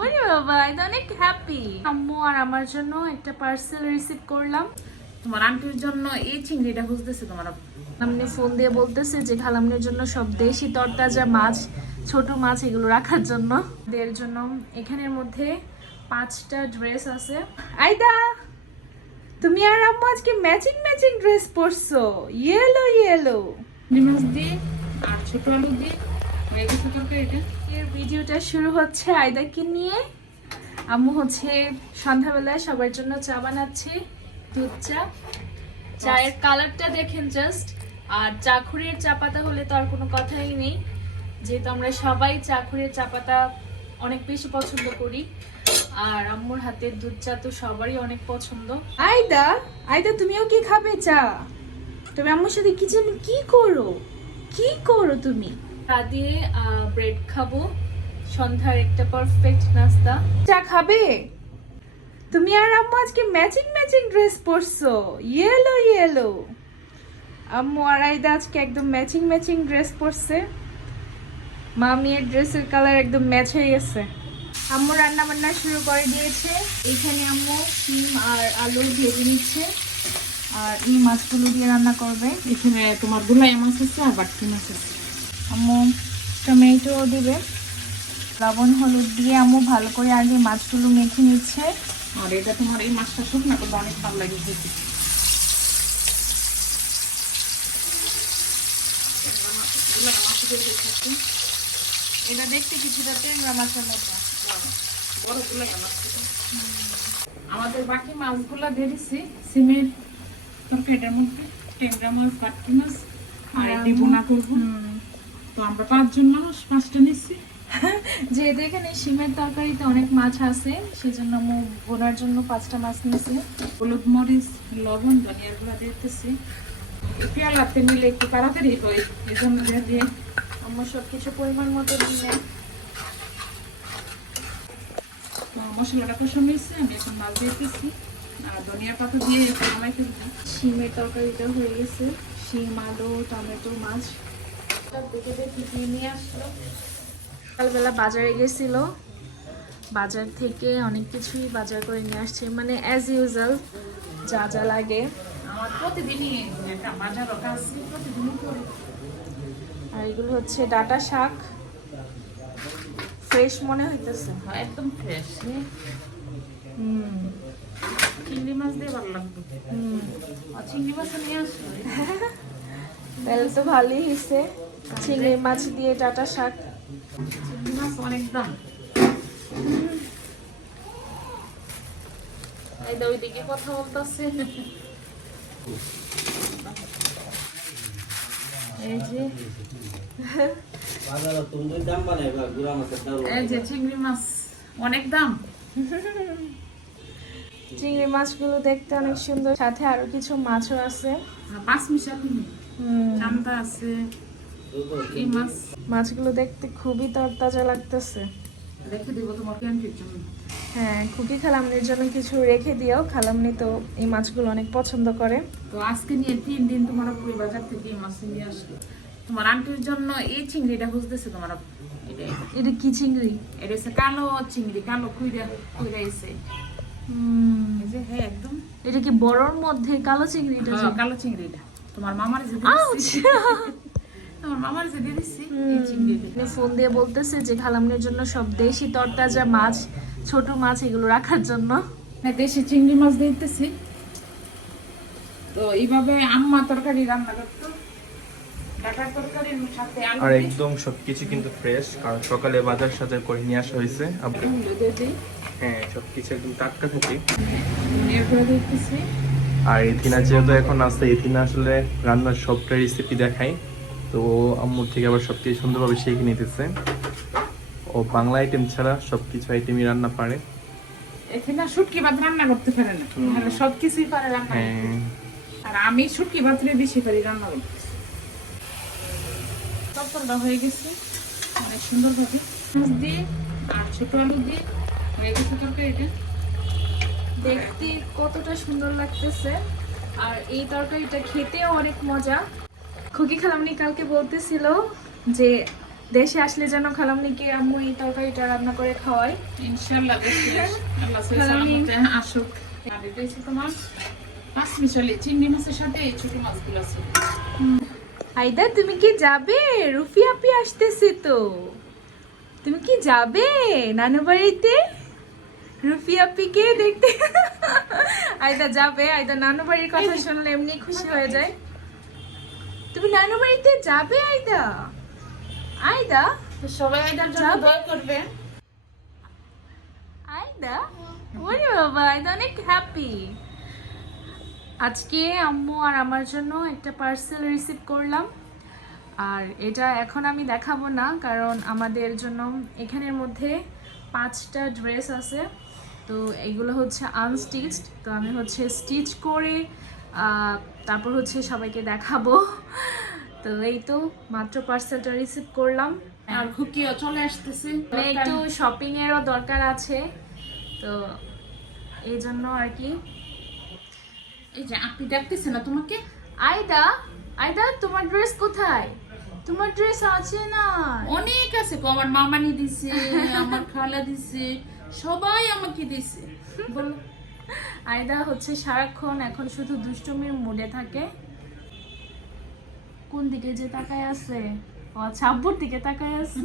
ওরে বাবা? আইদা অনেক হ্যাপি আম্মু, আর আমার জন্য একটা পার্সেল রিসিভ করলাম। তোমার আন্টির জন্য এই চিংড়িটা খুঁজতেছে তোমার আপনি ফোন দিয়ে বলতেছে যে খালামনের জন্য সব দেশি তরতাজা মাছ, ছোট মাছ এগুলো রাখার জন্য। এর জন্য এখানের মধ্যে পাঁচটা ড্রেস আছে। আইদা, তুমি আর আম্মু আজকে ম্যাচিং ম্যাচিং ড্রেস পরছো। ইয়েলো ইয়েলো মাছ দিয়ে আর ছোট আলু দিয়ে এর ভিডিওটা শুরু হচ্ছে আয়দাকে নিয়ে। আম্মু হচ্ছে সন্ধ্যাবেলায় সবার জন্য চা বানাচ্ছে দুধ চা। চায়ের কালারটা দেখেন জাস্ট আর চাখুরের চা পাতা হলে তো আর কোনো কথাই নেই। যেহেতু আমরা সবাই চাখুরের চা পাতা অনেক বেশি পছন্দ করি। আর আম্মুর হাতের দুধ চা তো সবারই অনেক পছন্দ। আয়দা আয়দা তুমিও কি খাবে চা? তুমি আম্মুর সাথে কিচেনে কি করো? কি করো তুমি? চা দিয়ে ব্রেড খাব। সন্ধ্যার একটা পারফেক্ট নাস্তা। চা খাবে? তুমি আর আম্মু আজকে ম্যাচিং ম্যাচিং ড্রেস পরছো। ইয়েলো ইয়েলো আম্মু আর আইদা আজকে একদম ম্যাচিং ম্যাচিং ড্রেস পরছে। মামির ড্রেসের কালার একদম ম্যাচ হয়ে গেছে। আম্মু রান্না বান্না শুরু করে দিয়েছে। এখানে আম্মু শিম আর আলু ভেজে নিচ্ছে। আর এই মাছগুলো দিয়ে রান্না করবে। এখানে তোমার গুলাই মাছ আছে আর বাটকি মাছ আছে। আম্মু টমেটো দিবে। লবণ হলুদ দিয়ে আম্মু ভালো করে আগে মাছগুলো মেখে নিচ্ছে। আর এটা তোমার এই মাছটা শুকনা করলে অনেক ভালো লাগে খেতে। এটা দেখতে কিছুটা টেংরা মাছের মতো। বড় গুলাই মাছ আমাদের বাকি মাছগুলা দিয়ে দিচ্ছি সিমের তরকারিটার মধ্যে টেংরা মাছ বাটকি মাছ আর এটি বোনা করব। তো আমরা পাঁচজন মানুষ পাঁচটা নিচ্ছি। যেহেতু এখানে শিমের তরকারিতে অনেক মাছ আছে সেজন্য আম্মু বোনার জন্য পাঁচটা মাছ নিয়েছে। হলুদ মরিচ লবণ ধনিয়ার গুঁড়া দিতেছি পেয়ালাতে নিলে একটু তাড়াতাড়ি হয় এই জন্য দিয়ে দিয়ে আম্মু সব কিছু পরিমাণ মতো তো মশলাটা কষা হয়েছে আমি এখন মাছ দিতেছি আর ধনিয়া পাতা দিয়ে নামাই ফেলব। শিমের তরকারিটা হয়ে গেছে। শিম আলু টমেটো মাছ। দেখে দেখে নিয়ে আসলো? সকালবেলা বাজারে গেছিল। বাজার থেকে অনেক কিছুই বাজার করে নিয়ে আসছে। মানে অ্যাজ ইউজুয়াল যা যা লাগে। আমার প্রতিদিনই একটা বাজার প্রতিদিনই করি। আর এগুলো হচ্ছে ডাটা শাক। ফ্রেশ মনে হইতেছে। হ্যাঁ, একদম ফ্রেশ হুম। চিংড়ি মাছ দিয়ে ভালো লাগবে। হুম। চিংড়ি মাছ নিয়ে আসলো তাহলে তো ভালোই হয়েছে চিংড়ি মাছ দিয়ে ডাটা শাক। অনেক দাম। ওইদিকে কথা বলতেছে। এই যে। এই চিংড়ি মাছ অনেক দাম। চিংড়ি মাছগুলো দেখতে অনেক সুন্দর। সাথে আরও কিছু মাছও আছে। পাঁচ চান্দা আছে। এই মাছ? মাছগুলো দেখতে খুবই তরতাজা লাগতেছে। রেখে দেবো তোমার ক্যান্টির জন্য। হ্যাঁ খুকি খালামনির জন্য কিছু রেখে দিও। খালামনি তো এই মাছগুলো অনেক পছন্দ করে। তো আজকে নিয়ে তিন দিন তোমার পুরো বাজার থেকে এই মাছ নিয়ে আসলো। তোমার আন্টির জন্য এই চিংড়িটা খুঁজতেছে তোমার। এটা কি চিংড়ি? এটা হচ্ছে কালো চিংড়ি কালো কুইরা কুইরা এসে। হ্যাঁ একদম। এটা কি বড়র মধ্যে কালো চিংড়িটা হ্যাঁ, কালো চিংড়িটা। তোমার মামার যে তোমার মামার যে দিয়ে দিচ্ছি ফোন দিয়ে বলতেছে যে খালামনির জন্য সব দেশি তরতাজা মাছ ছোট মাছ এগুলো রাখার জন্য। দেশি চিংড়ি মাছ দিতেছি। তো এইভাবে আম্মা তরকারি রান্না করতো। আর একদম সবকিছু কিন্তু ফ্রেশ কারণ সকালে বাজার সাজার করে নিয়ে আসা হয়েছে। হ্যাঁ সবকিছু একদম টাটকা থাকে। আর ইথিনা যেহেতু এখন আসছে ইথিনা আসলে রান্নার সবটা রেসিপি দেখাই তো ও আম্মুর থেকে আবার সবকিছু সুন্দরভাবে শিখে নিতেছে। ও বাংলা আইটেম ছাড়া সবকিছু আইটেমই রান্না পারে। এখানে শুটকি ভাত রান্না করতে পারে না। মানে সব কিছুই পারে রান্না হ্যাঁ। আর আমি শুটকি ভাতরে বেশি পারি রান্না করতে। তরকারিটা হয়ে গেছে। অনেক সুন্দর ভাবে মাছ দিয়ে আর ছোট আলু দিয়ে হয়ে গেছে তরকারিটা। দেখতে কতটা সুন্দর লাগতেছে। আর এই তরকারিটা খেতেও অনেক মজা। খুকি খালামনি কালকে বলতেছিল যে দেশে আসলে যেন খালামনিকে আম্মু এই তরকারিটা রান্না করে খাওয়াই ইনশাল্লাহ দেখি আল্লাহ সহি তাহলে আমি- সালামতে আসুক। আর এটা হচ্ছে তোমার পাঁচ মিশালি চিংড়ি মাছের সাথে এই ছোট মাছগুলো আছে। আইদা তুমি কি যাবে? রুফি আপি আসতেছে তো। তুমি কি যাবে নানু বাড়িতে? রুফি আপিকে দেখতে আইদা যাবে। আইদা নানু বাড়ির কথা শুনলে এমনি খুশি হয়ে যায়। তুমি নানু বাড়িতে যাবে আইদা? আইদা? সবাই এটার জন্য? দোয়া করবে। আইদা? ওরে বাবা আইদা অনেক হ্যাপি আজকে আম্মু আর আমার জন্য একটা পার্সেল রিসিভ করলাম। আর এটা এখন আমি দেখাবো না কারণ আমাদের জন্য এখানের মধ্যে পাঁচটা ড্রেস আছে। তো এগুলো হচ্ছে আনস্টিচড তো আমি হচ্ছে স্টিচ করে তারপর হচ্ছে সবাইকে দেখাবো। তো এই তো মাত্র পার্সেলটা রিসিভ করলাম। আর খুকিও চলে আসতেছে। মানে একটু শপিং এরও দরকার আছে। তো এই জন্য আর কি। এই যে আপনি ডাকতেছে না তোমাকে? আয়দা আয়দা তোমার ড্রেস কোথায়? তোমার ড্রেস আছে না? অনেক আছে আমার মামানি দিছে আমার খালা দিছে সবাই আমাকে দিছে। বলো। আয়দা হচ্ছে সারাক্ষণ এখন শুধু দুষ্টুমির মুডে থাকে। কোন দিকে যে তাকায় আছে? ও ছাব্বুর আব্বুর দিকে তাকায় আছে?